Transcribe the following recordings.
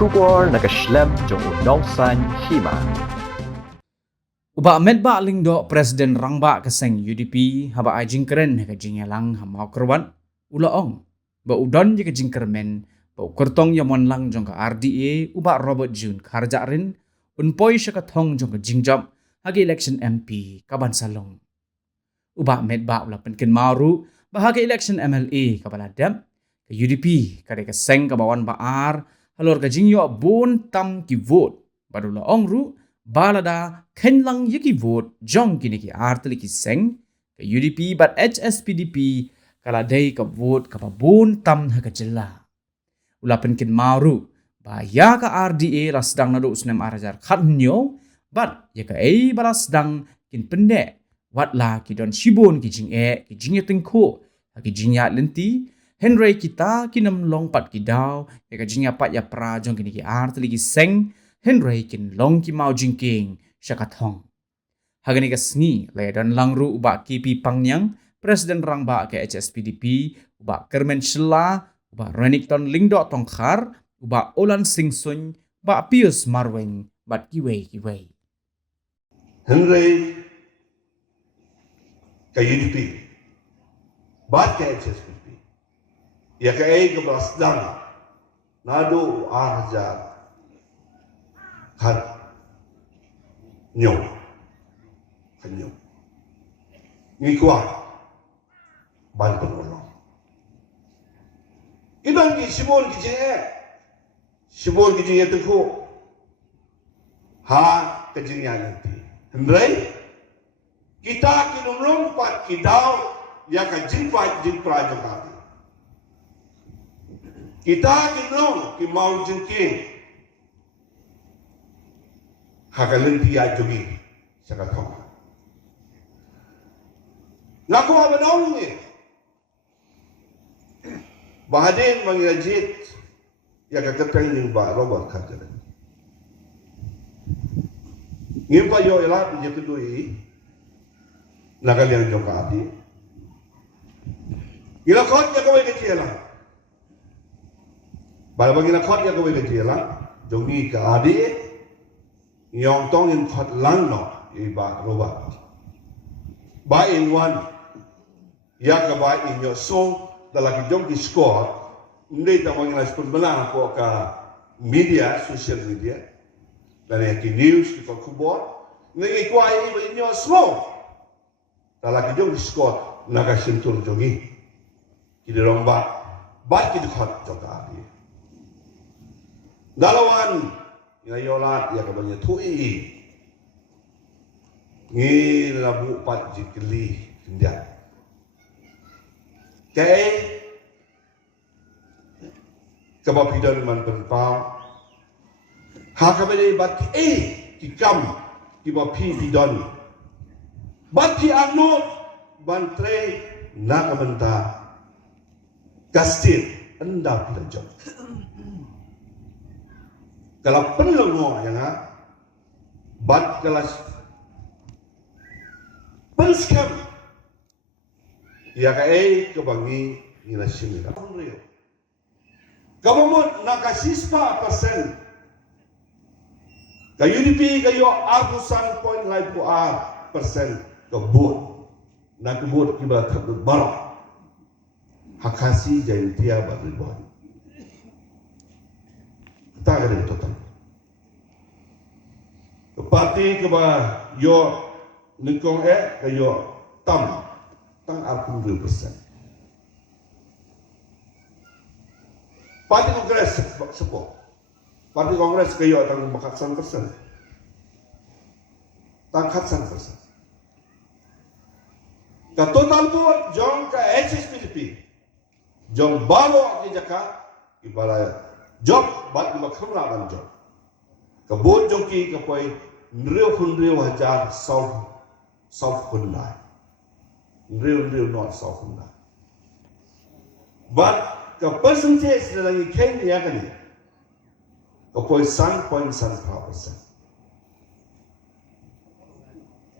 Shubor nakaslem jong unausan hima. Uba medba lingdo Presiden Rangba kaseng UDP haba ajing keren ka jingyalang hamau kerwan ulaong ba udon je ka jingkermen ba ukurtong yamon lang jong ka RDA uba Robert June karjarin unpoi siya ka thong jong ka jingjam hagi election MP kaban salong uba medba ula penkin maru ba hagi election MLA kabaladam ka UDP kare kaseng kabawan baar halor ka jingyo bon tam ki vote badula ongru balada kenlang yaki vote jong kini ki artli ki seng ka UDP but HSPDP kala day ka vote ka pabun tam ha ka jela ulapen kin maru ba ya ka RDA rasdang nado usnem arajar khatnyo but ya ka ei balasdang kin pende wat la ki don shibon ki jing ki jing tingko ki jing ya lenti Henry kita kinam long pat ki daw ya ka jing ya pat ya pra jong kini ki artli ki seng Henry kin long ki mau jingking syakathong. Hagani ka sngi ledan langru uba KP Pangyang Presiden Rangba ke HSPDP uba Kermen Shela uba Renington Lingdo Tongkhar uba Olan Singsun uba Pius Marweng bat kiwei. Henry ke UDP bat ke HSPDP ya ke ai ke Basdang nado arja har nyong kanyo ni kwa ban pengolong iban ki sibon ki je teko ha kejingnya nanti hendrai kita kinumlong pat kidau ya ka jingpa jingpra jongkati kita kinong ki mau jingking hakalenti ya jogi sakathong ngaku abanong ni bahadin mangirajit ya kakatang ning ba Robert Khajaran ngimpa yo ela je kedui nakaliang jokati ila khot ya kowe kecila bal bagi na khot ya kowe kecila jogi ka adi yong tong in khot lang no iba Robert ba in one ya ka ba in yo song dalaki jong di score ndai ta mangi na sport bala ko ka media social media dan ya ki news ki ko kubot ngi kwai iba in yo slow dalaki jong di score naga sentur jongi ki de romba ba ki di khot joka di dalawan ya yolat ya ka banya thui ngi labu pat jikli ndia kai kabapidan man penpau ha ka bele bat ki kam ki ba pi bidon bat ki anot bantre na ka benta kastir enda pi jom kalau perlu mo yang bat kelas penskam ya kai kebangi ila simila kamu mo nakasispa persen ka UDP kayo argusan point live po persen kebut na kebut kiba kabut bar hakasi jaintia badribon tak ada total parti keba yo ningkong kayo tang 80%. Parti Kongres support. Parti Kongres kayo tang makatsan persen. Tang katsan persen. Ka total vote jong ka HSPDP. Jong balo ki jaka ibala job bat ma khamra ban job. Ka vote jong ki ka poi nreu hajar sau khunai. Real not South Hunda. But the percentage that you can yakani, the point 7.75%.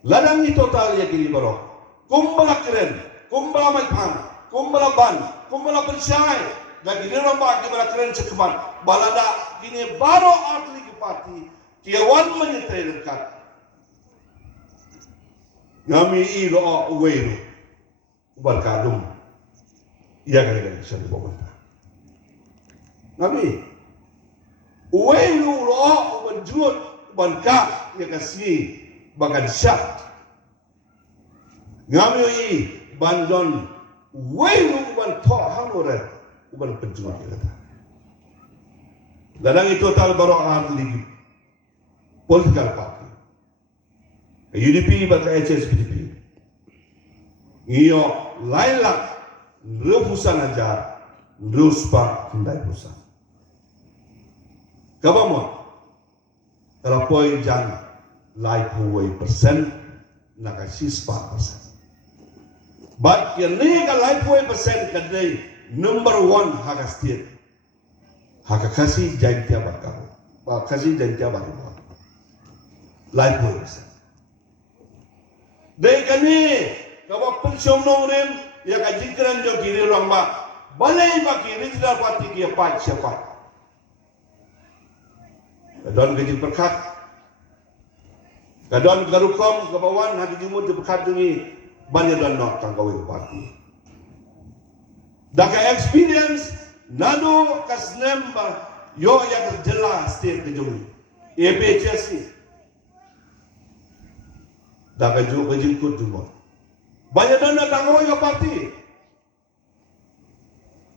Ladang ni total yakini baro. Kumbala keren, kumbala mai pan, kumbala ban, kumbala persyai. Lagi ni rampak di bala keren cekman. balada kini baru arti ke parti kiawan menyertai dekat ngami ilo uweiru berkadum ia kira-kira saya pemerintah ngami uweiru lo berjuat berkat ia kasih bagan syak ngami i bandon uweiru ban tok hanore ban penjuat kata ladang itu total baru ahli political party UDP bata HSPDP iyo lailak rebusan aja ruspa hindai busan kabamon kalau poin jan lai puai persen nak sispa persen but yang ni kalau lai puai persen kadai number 1 hak state hak kasih jantia bakal kasih jantia bakal lai puai persen dai kami kalau pensiun nongren ya kajikan jo kiri orang ba balai ba kiri sudah parti kia pat siapa kadon gaji berkat kadon garukom kebawan hadi jumut berkat dungi banyak dan nak tanggawi parti daka experience nado kasnem ba yo yang jelas state kejungi EPHSI daka jo gaji kut jumut banyak dana tanggawi ke parti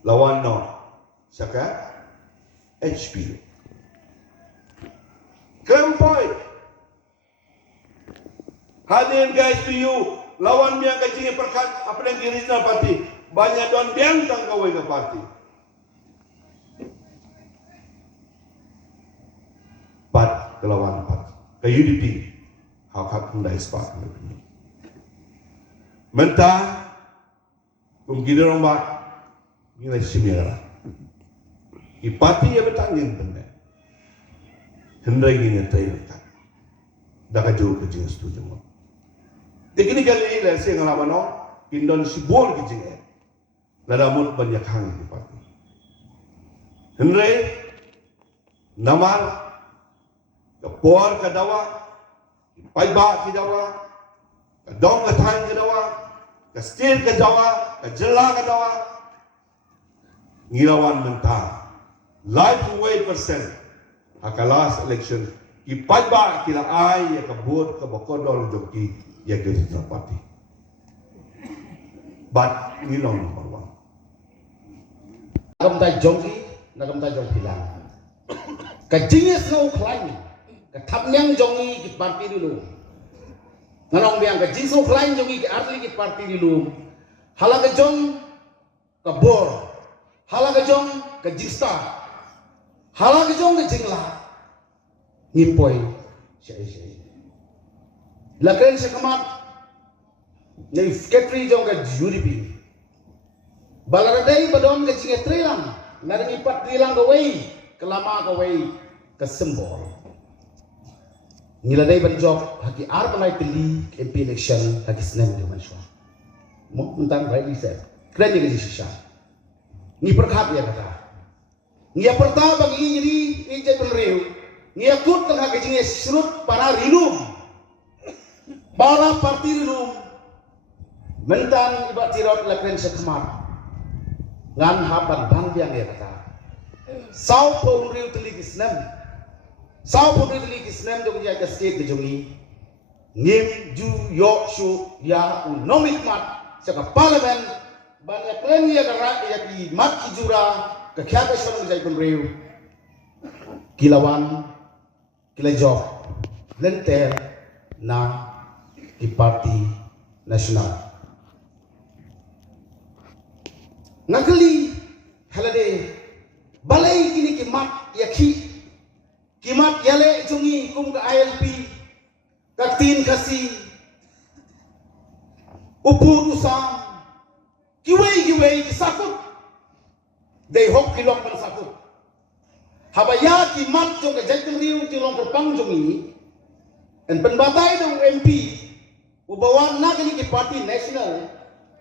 lawan no saka HP Krempoy hadirin guys to you lawan biang kecil perkat apa yang original parti banyak don biang tanggawi ke parti pat kelawan pat ke UDP hak hundai sepak mentah kumgida orang bak nilai sembilan ipati ya betangin benar hendai ini terlihat dah jauh kecil setuju mo teknik kali ini saya ngalaman no pindon sibol kecil lada mut banyak hang di parti hendai namal kepuar kedawa paiba kedawa kedong ketang kedawa kestil ke Jawa, ke Jela ke Jawa, ngirawan mentah, live away persen, last election, ipat ba kila ay ya kabut ke bokodol joki ya kerja parti, but ngilong number 1. Nagam tay jongki, nagam tay jong pilang. Kajingis no klaim, katapnyang jongi ki parti dulu. Nganong biang ke jinso klain jongi ke arli ke parti di lum hala ke jong ke bor hala ke jong ke jista hala ke jong ke jingla ngipoi syai lakren sekamat nei ketri jong ke UDP balaradai badon ke jinge trilang nari ipat trilang ke wei kelama ke wei ke sembol Niladai banjok haki arbalai pili MP election haki senem di mansua. Mo tentang rightly said. Keren ni sisa. Ni perkap ya kata. Ni pertama bagi ini ije penriu. Ni akut tengah kejingnya surut para rinum. Para parti rinum. Mentan ibat tirot lakren sekemar. Ngan hapan bang biang ya kata. Sau penriu teligi senem. Sau pun itu Islam jom dia ke state ke jongi ngim ju yo shu ya unomik mat saka parlimen banyak klan ya ke ya ki mat ki jura ke khabe shon jai pun reu kilawan kilajok lenter na ki parti nasional ngakali halade balai kini ki mat ya ki kimat yale jungi kum ke ILP kaktin kasi upu usam kiwei kisakut dei hok kilok man sakut habaya kimat jong ke jaitung riu jilong kerpang jungi en penbatai dong MP ubawan na kini ki parti national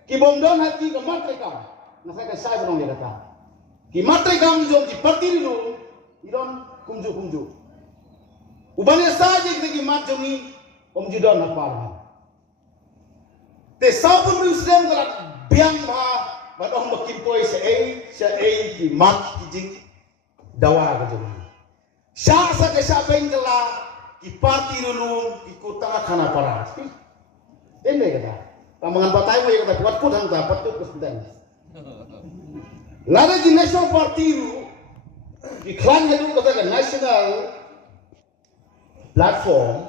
ki bomdon hati ke matreka na saya ke sai belum dia kata ki matreka jong ki parti dulu idon kumju. Ubahnya saja kita gimat jumi om judon apa? Te sabun Muslim kalau biang badong makimpoi seai gimat kijing dawa ke jumi. Sya sa bengkala ki parti dulu ki kota kana para. Ini kata. Tamangan batai mo kata kuat pun hang dapat tu kesendan. Lada di national party dulu di klan dulu kata national platform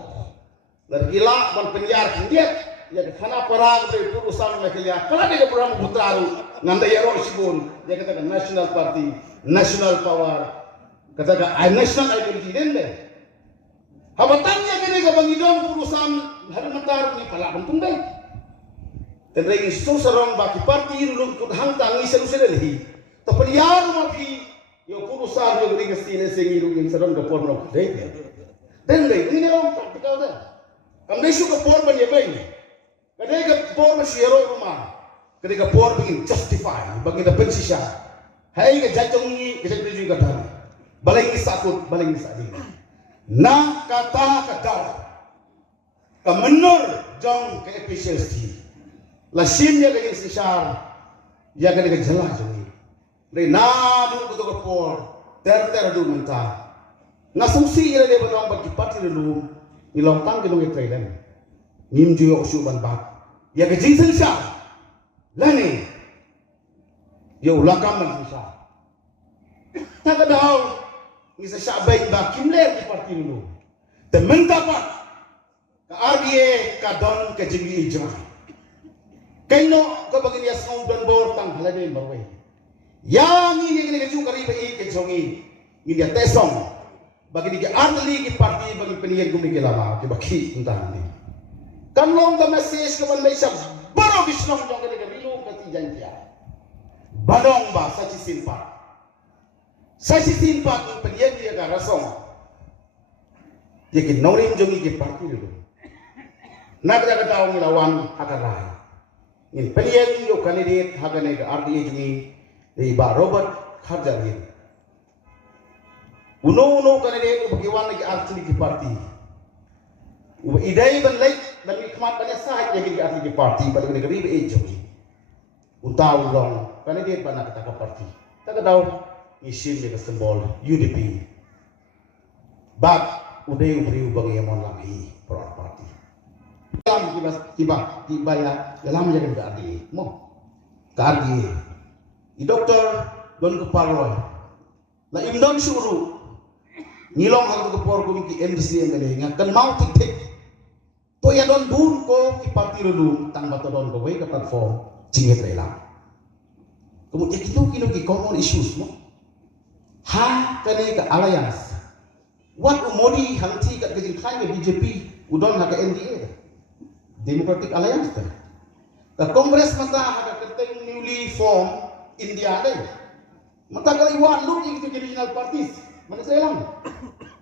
lergila ban penjar kendiat ya kana para dari urusan mereka kalau dia program putaru nganda ya ro sibun dia kata national party national power kata national identity dende habatannya gini ka bangidon urusan hari mentar ni pala pentung dai tendai isu sarong baki parti dulu kut hang tangi seru sedeli tapi yar mapi yo urusan yo gini kestine sengiru yang sarong ke porno dai dende ini orang praktikal dah kamde isu ke por ban yabai kadai ke por siero rumah kadai ke por begin justify bagi da pensisya hai ke jajong ni ke jajong juga dah balai ni sakut balai ni sadi na kata ke menur jong ke efficiency la sim ya ke sisar ya ke jelas jong ni na du ke por ter du mentah na sungsi ila de badong bagi parti dulu ni longtang ke lungi trailen nim ju yo su ban ba ya ke jinsen sha lani yo lakam man sha ta ka daw ni sa sha baik ba kimle di parti dulu te menta pa ka RDA ka don ke jingi jama kaino ka bagi ya song don bor tang halade marwe ya ni ni ke ju kari ba ke jongi ni dia tesong bagi dia arli ki parti bagi penian gumi ke lama ke baki entah ni kan long the message ke ban maisha baro bisnom jong ke rilu ke ti jantia badong ba sachi simpa ki penian dia ka rasong ye ki norim jongi ki parti dulu nak jaga tahu milawan akan rai in penian yo candidate hagane ke RDA jongi di ba Robert Kharjari uno kanade bagiwan lagi arti di parti. Idai ban lek dan nikmat banyak sah jadi arti di parti pada negeri be jogi. Untau long kanade ban kata parti. Tak tahu isim dia simbol UDP. Bab udai ubri bagi emon lagi pro parti. Dalam tiba ya dalam jadi arti. Mo arti. I doktor don keparoi. La imdon syuru ngilong hal ke por ko ki MDC ngale ngakan mau tik to ya don bun ko ki parti dulu tang bato don ko we ke platform jinget rela kemudian itu kilo ki common issues mo ha kani ke alliance what umodi hanti kat ke jingkai ke BJP udon ha ke NDA Democratic Alliance ka Congress mata ha ke keteng newly form India dai mata kali wan lu itu regional parties mana saya lang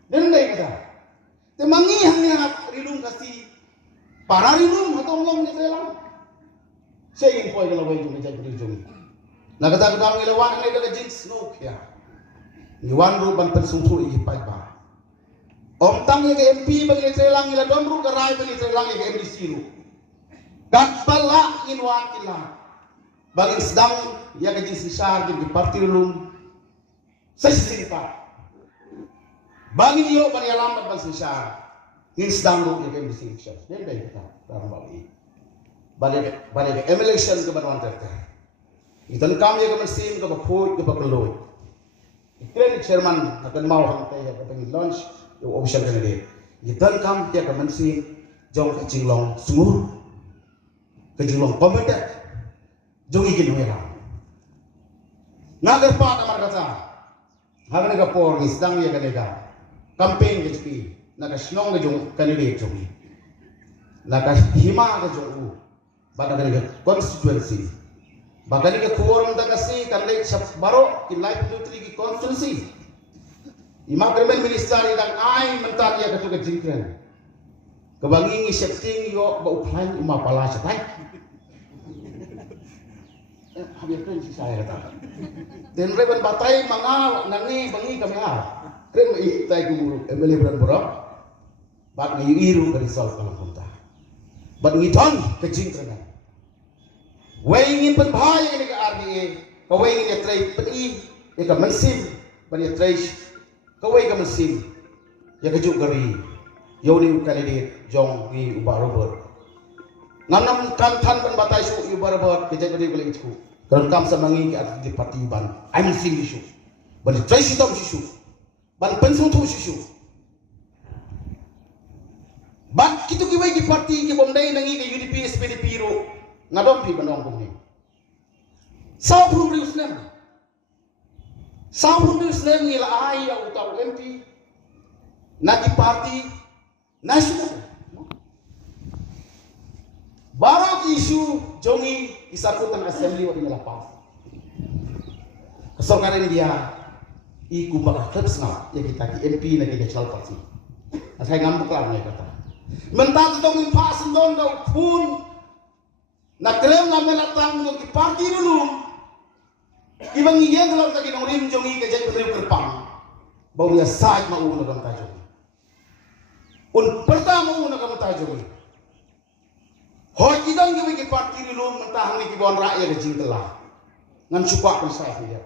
dan lain kata temangi hanya rilung kasih para rilung atau ngom ni saya lang saya ingin poin kalau baik jumpa jadi jumpa nak kata kami lawan ini adalah jenis no ya ni wan ru ban pensungsu ini pai ba om tang ke MP bagi saya lang ila don ru karai bagi saya lang ke MDC ru kat pala in wan ila bagi sedang ya ke jenis sar di parti rilung saya sini pak bagi dia bagi alamat bangsa Syar ini sedang lu yang mesti Syar dia dah kita dalam balik election ke Banwan Terta itan kami yang mesti ke Baput ke Bakeloi iklan chairman akan mau hantai ya ke launch yang official candidate itan kami dia ke mesti jong ke Jinglong Sungur ke Jinglong Kompetent jong ikin merah nagar pak amar kata hagan ke por ni sedang ya ke campaign ke naga snong ke jong candidate jong naga hima ke jong baka ke constituency baka ke quorum ta kasi kanle baro ki live dutri ki constituency imagremen minister ilang ai mentar ya ke jingkren kebangi setting yo ba uplan uma pala satai Habis keren si saya kata. Dan reban batai mangal nangi bangi kami keren mai tai guru emeli beran borok. Bat ngi iru dari sol kalang kunta. Bat ngi ton kecing tenan. Waingin pen bahaya ini ke RDA. Kawaingin ya trai peni ya ka mesim ban ya trai. Kawai ka mesim ya kejuk gari. Yoni kandidat jong ni ubah robot. Nganam kan tan ban batai su yu barabar kejak gede boleh itu. Kalau kam samangi ke di parti ban, I'm sing isu. Ban trai si tom isu. Ban pensung tu isu. Ban kitu ki wai ki parti ki bomdai nangi ke UDP SPD piro ngadom pi banong kum ni. Sao pun rius nem. Sao pun rius nem ni la ai au tau MP. Na ki parti nasional. Baru isu jongi isakutan assembly wa tinggal apa? Kesorkan dia iku bakal tersenal ya kita di MP na kita chal parti. Asai ngambuk lah nih kata. Mentah tu tong pas sendon kau pun nak klaim na melatang untuk di parti dulu. Ibang iya kalau tadi nongrim jongi kejai penerima kerpang. Bau dia saat mau nak kamu tajuk. Un pertama nak kamu tajuk. Hoi kita ngi parti dulu mentah ngi kibon rakyat jing telah. Ngan suka kan saya dia.